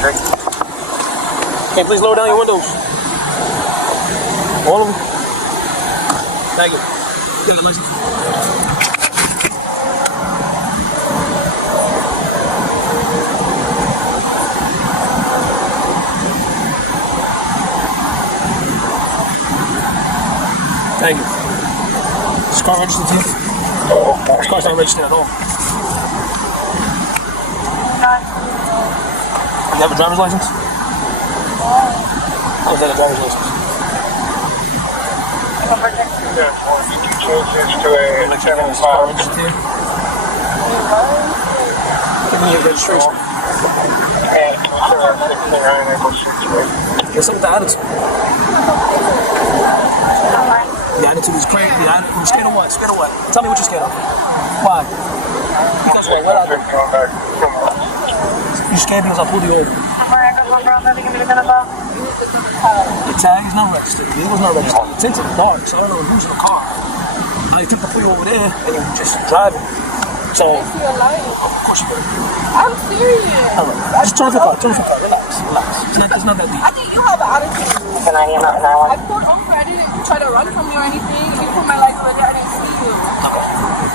Okay, please lower down your windows. All of them. Thank you. Get the license. Thank you. Is this car registered to you? This car's not registered at all. You have a driver's license? How is that a driver's license? Give me your registration. What's up with the attitude? The attitude is crazy. You're scared of what? Scared of what? Tell me what you're scared of. Why? Because what? What happened? You're scared because I pulled you over. Your tag is not registered. It was not registered. It's into the dark, so I don't know who's in the car. I took the pull you over there and you were just driving. So, of course you would. I'm serious. Right. Just turn off your car. Turn off your car. Relax. It's not that deep. I think you have an attitude. I pulled over. I didn't try to run from you or anything. You put my lights over there. I didn't see you.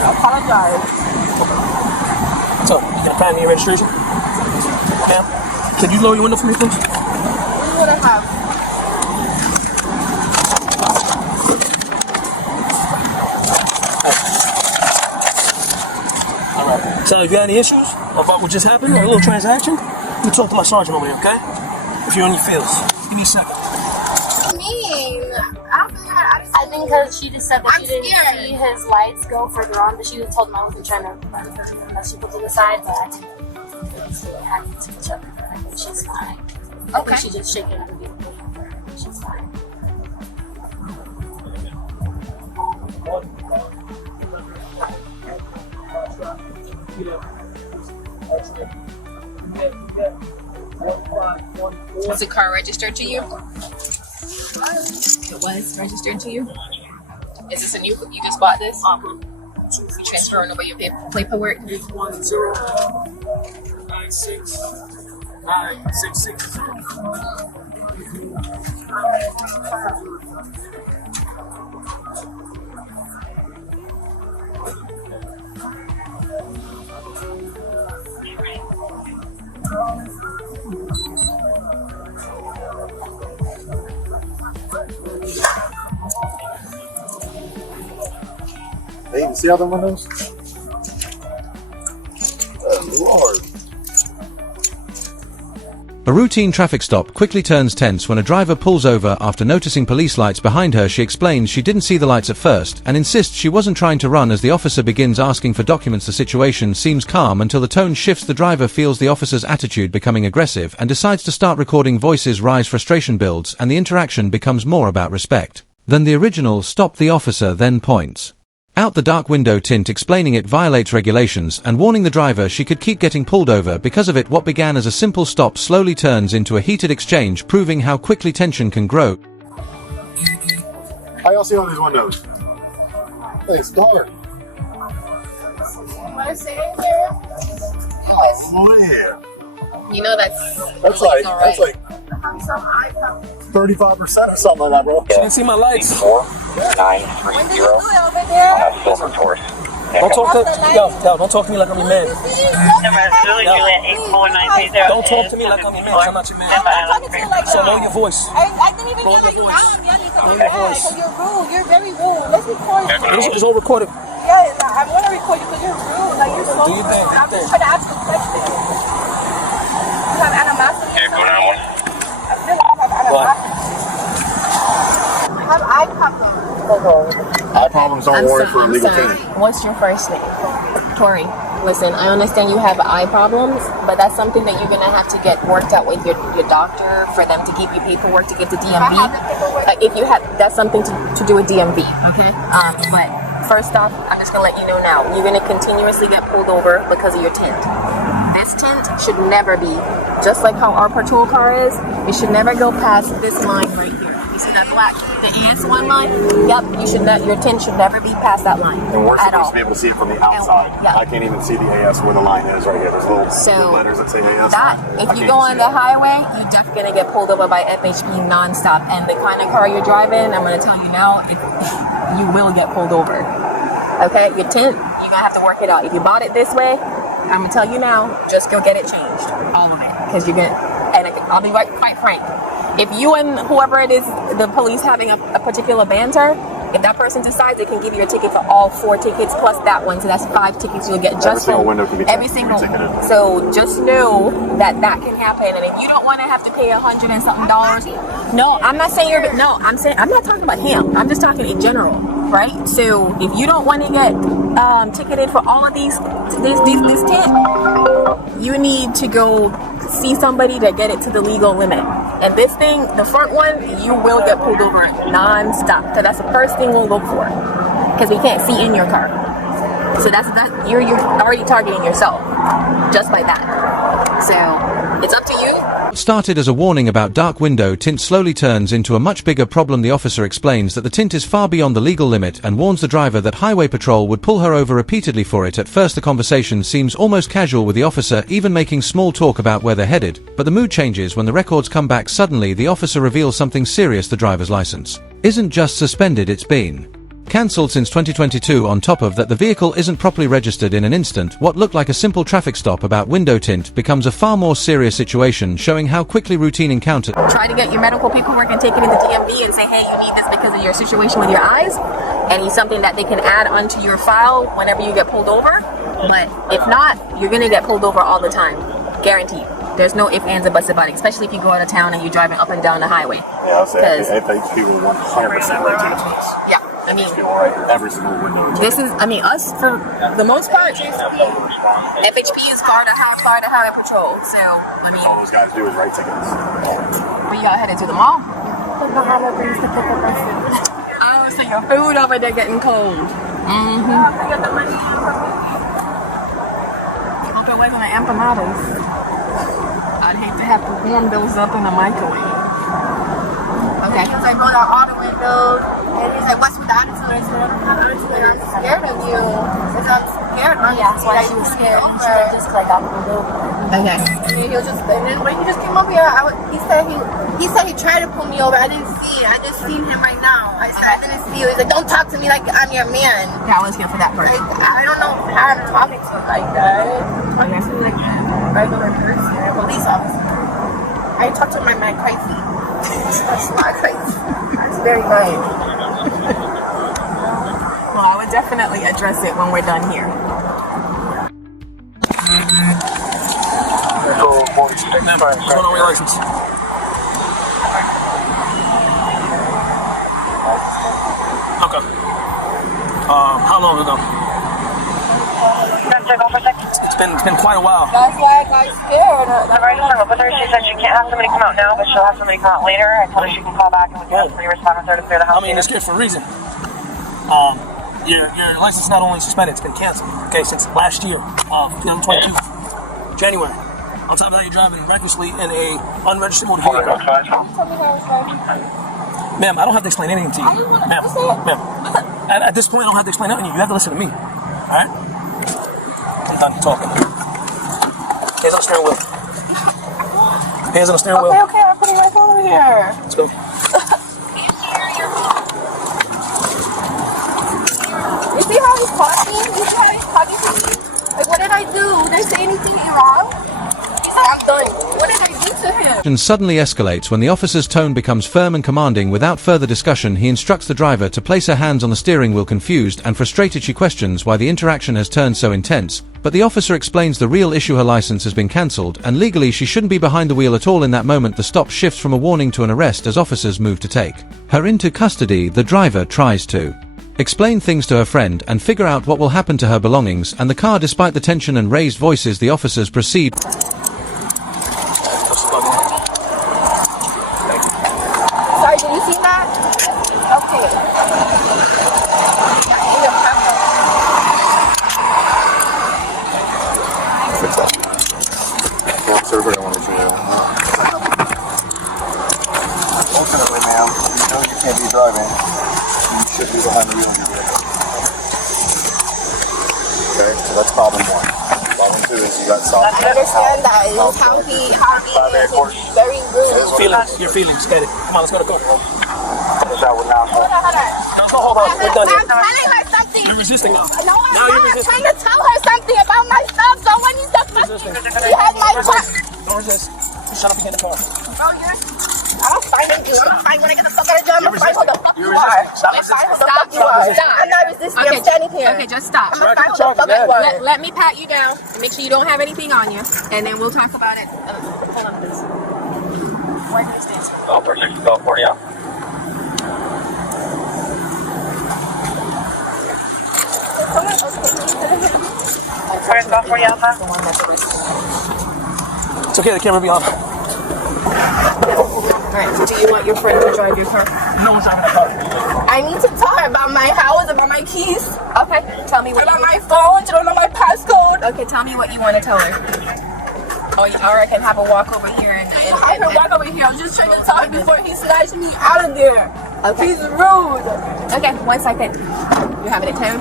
I apologize. So, you gonna plan me your registration? Ma'am, can you lower your window for me, please? What do you want to have? Alright. So, if you have any issues about what just happened or a little transaction, you talk to my sergeant over here, okay? If you're on your feels. Give me a second. I think because she just said that she didn't see his lights go further on, but she was told him I wasn't trying to run for him unless she put to the side, but I think it happened to each other. I think she's fine. I think she's just shaking her vehicle. She's fine. Was the car registered to you? It was registered to you? Is this a new, you just bought this? You transferring over your paperwork? 109696. Hey, you see other windows? Oh, Lord. A routine traffic stop quickly turns tense when a driver pulls over after noticing police lights behind her. She explains she didn't see the lights at first and insists she wasn't trying to run as the officer begins asking for documents. The situation seems calm until the tone shifts. The driver feels the officer's attitude becoming aggressive and decides to start recording. Voices rise, frustration builds, and the interaction becomes more about respect than the original stop. The officer then points out the dark window tint, explaining it violates regulations and warning the driver she could keep getting pulled over because of it. What began as a simple stop slowly turns into a heated exchange, proving how quickly tension can grow. How y'all see all these windows? Hey, it's dark. Want to sit in here? Oh, yeah. You know that's like 35% or something like that, bro. She didn't see my lights. 930. When did you do it over there? Silver Taurus. Don't talk to don't talk to me like I'm your man. Don't talk to me like I'm your man. I'm not your man. I'm talking to you like So that. lower your voice. I didn't even yell at you. Now I'm yelling because you're rude. You're very rude. Let's record you. It's all recorded. Yes, I want to record you because you're rude. Like, you're so Do your rude. thing. I'm just trying to ask you questions. You have animosity. Yeah, go down one. I feel like I have animosity. I have eye problems. Eye problems don't warrant for a legal team. What's your first name? Tori. Listen, I understand you have eye problems, but that's something that you're gonna have to get worked out with your doctor for them to give you paperwork to get the DMV. If you have, that's something to do with DMV, okay? But first off, I'm just gonna let you know now, you're gonna continuously get pulled over because of your tint. this tint should never be, just like how our patrol car is, it should never go past this line right here. You see that black, the AS1 line? Yep, you should not, your tint should never be past that line And we're at supposed all. to be able to see it from the outside. yeah. I can't even see the AS where the line is right here. There's little letters that say AS. If you go on the highway, you're definitely going to get pulled over by FHP nonstop. And the kind of car you're driving, I'm going to tell you now, you will get pulled over. Okay, your tint, you're going to have to work it out. If you bought it this way, I'm going to tell you now, just go get it changed. All of it. Because you're going to, and I'll be quite frank. If you and whoever it is, the police having a particular banter, if that person decides, they can give you a ticket for all 4 tickets plus that one. So that's 5 tickets you'll get just every single window can be every single. So just know that can happen. And if you don't want to have to pay $100 and something, no, I'm not saying you're. No, I'm saying I'm not talking about him. I'm just talking in general, right? So if you don't want to get ticketed for all of this tint, you need to go see somebody to get it to the legal limit. And this thing, the front one, you will get pulled over non-stop. So that's the first thing we'll look for, because we can't see in your car. So you're already targeting yourself just by that. So it's up to you. What started as a warning about dark window tint slowly turns into a much bigger problem. The officer explains that the tint is far beyond the legal limit and warns the driver that highway patrol would pull her over repeatedly for it. At first the conversation seems almost casual, with the officer even making small talk about where they're headed, but the mood changes when the records come back. Suddenly the officer reveals something serious: the driver's license isn't just suspended, it's been cancelled since 2022. On top of that, the vehicle isn't properly registered. In an instant, what looked like a simple traffic stop about window tint becomes a far more serious situation, showing how quickly routine encounters. Try to get your medical paperwork and take it into DMV and say, hey, you need this because of your situation with your eyes, and it's something that they can add onto your file whenever you get pulled over. But if not, you're going to get pulled over all the time. Guaranteed. There's no ifs, ands, or buts about it, especially if you go out of town and you're driving up and down the highway. Yeah, I'll say I think people 100% right to this. Yeah. I mean, every single window. This is, I mean, us for the most part, FHP is far to highway patrol. So, I mean, all those guys do is write tickets. We got headed to the mall. The Bahama brings to pick up our food. Oh, so your food over there getting cold. Hope it wasn't an empanadas. I'd hate to have to warm those up in the microwave. Okay. Because I rolled out all the windows, and he's like, what's with the attitude? I said, I'm scared of you. I said, I'm scared. Yeah, that's why she was scared. And she had just like got pulled over. Okay. And he was just, and then when he just came over here, he said he tried to pull me over. I didn't see it. I just seen him right now. I said, I didn't see you. He's like, don't talk to me like I'm your man. Yeah, let's get for that person. Like, I don't know how I'm talking to him like that. I'm talking to him like a regular person, a police officer. I talk to him like crazy. That's not crazy. It's very nice. Well, I would definitely address it when we're done here. What's going on with your license? Okay. How long ago? It's been quite a while. That's why I got scared. The right one over there, she said she can't have somebody come out now, but she'll have somebody come out later. I told her she can call back and we can hopefully respond with her to clear the house. I mean, it's good for a reason. Your license is not only suspended, it's been canceled. Okay, since last year, 2022, January. On top of that, you're driving recklessly in a unregistered motor vehicle. Ma'am, I don't have to explain anything to you. Ma'am. At this point, I don't have to explain anything to you. You have to listen to me. All right? I'm done talking. Hands on the steering wheel. Hands on the steering wheel. Okay, I'm putting my phone over here. Let's go. You see how he's talking? You see how he's talking to me? Like, what did I do? Did I say anything wrong? He's like, I'm done. What did I do to him? And suddenly escalates when the officer's tone becomes firm and commanding. Without further discussion, he instructs the driver to place her hands on the steering wheel. Confused and frustrated, she questions why the interaction has turned so intense, but the officer explains the real issue: her license has been cancelled, and legally she shouldn't be behind the wheel at all. In that moment, the stop shifts from a warning to an arrest as officers move to take her into custody. The driver tries to explain things to her friend and figure out what will happen to her belongings and the car. Despite the tension and raised voices, the officers proceed. Sorry, did you see that? Okay. Fix that. be behind the wheel in your vehicle. Okay, so that's problem one. Problem two is you got soft. I understand that. It's how he is. He's very rude. Your feelings, get it. Come on, let's go to go. Finish out with now. Hold on. No, hold on. We're done. I'm telling her something. You're resisting now. No, I'm Now you're not. I'm resisting. trying to tell her something about my stuff. So when you start fucking, she has my truck. Don't resist. Shut up and get in the car. I'm not fighting you. I'm not fighting when I get the fuck out of jail. I'm not fighting who the fuck you are. I'm not fighting who the fuck you are. I'm not resisting. I'm standing here. Okay, just stop. I'm not fighting who the fuck you are. Let me pat you down and make sure you don't have anything on you, and then we'll talk about it. Hold on, please. Where do you stand? Oh, perfect. Go 40 out. It's okay, the camera be on. Alright, so do you want your friend to drive your car? No one's driving the car. I need to tell her about my house, about my keys, Okay, tell me what about my phone, she don't know my passcode. Okay, tell me what you want to tell her. Or I can have a walk over here and I can walk over here. I was just trying to tell her before he snatched me out of there. Okay. He's rude. Okay, 1 second. You having it too?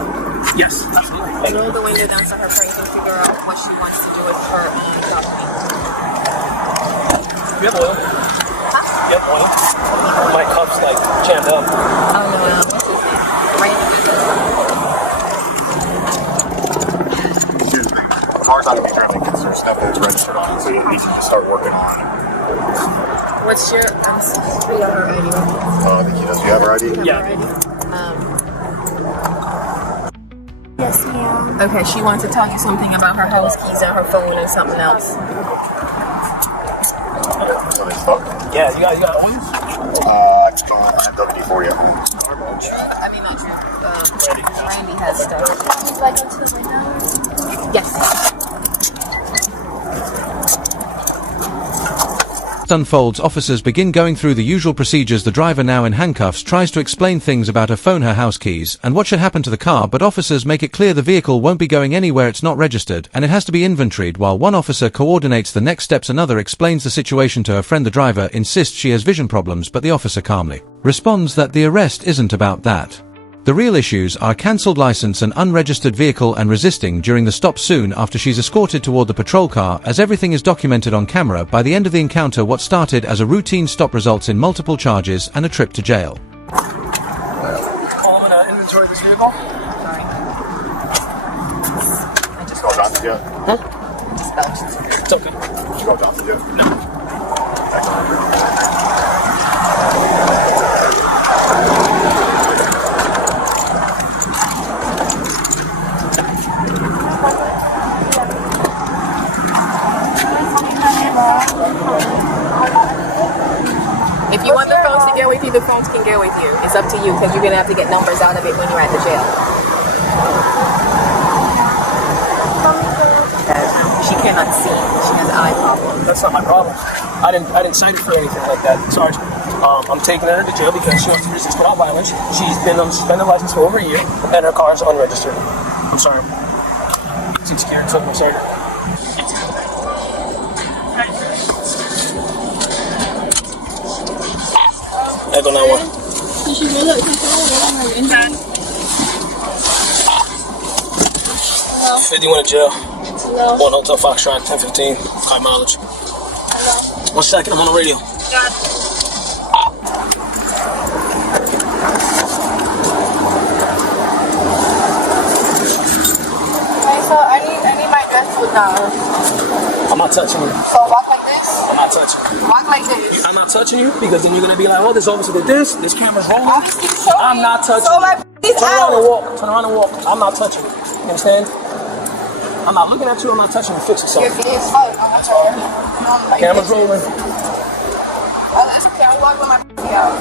Yes, absolutely. Roll the window down so her friend can figure out what she wants to do with her document. You have oil? You have oil? My cup's like jammed up. Oh no. Excuse me. The car's not going to be driving because there's stuff that's registered on it, so you need to just start working on it. What's your her ID? Does you have her ID? Yeah. Yes, ma'am. Okay, she wants to tell you something about her house keys and her phone and something else. So they stuck? Yeah, you got oil? I have WD-40 at home. I mean, not true. Randy has stuff. Would you like into the window? Yes. Unfolds, officers begin going through the usual procedures. The driver, now in handcuffs, tries to explain things about her phone, her house keys, and what should happen to the car, but officers make it clear the vehicle won't be going anywhere, it's not registered, and it has to be inventoried. While one officer coordinates the next steps, another explains the situation to her friend. The driver insists she has vision problems, but the officer calmly responds that the arrest isn't about that. The real issues are cancelled license and unregistered vehicle, and resisting during the stop soon after she's escorted toward the patrol car, as everything is documented on camera. By the end of the encounter, what started as a routine stop results in multiple charges and a trip to jail. Call him and inventory this vehicle. I just called Johnson yet? Huh? It's okay. Did you call Johnson yet? No. If you want the phones to get with you, the phones can get with you. It's up to you because you're going to have to get numbers out of it when you're at the jail. She cannot see. She has eye problems. That's not my problem. I didn't cite her for anything like that, Sarge. I'm taking her to jail because she wants to resist without violence. She's been on suspended license for over a year, and her car is unregistered. I'm sorry. Seems scared, so I'm sorry. Echo 911. Hello. 51 in jail. Hello. 1 Hotel Foxtrot, 1015, high mileage. 1 second, I'm on the radio. Okay, so I need my dress food now. I'm not touching you. So walk like this. I'm not touching you. Walk like this. I'm not touching you because then you're gonna be like, oh, this officer did this camera's rolling. Obviously, show I'm me. not touching So you. my is Turn around out. and walk. Turn around and walk. I'm not touching you. You understand? I'm not looking at you. I'm not touching you. Fix yourself. Your face is fine. I'm not sure. Camera's rolling. Oh, it's okay. I'll walk with my out.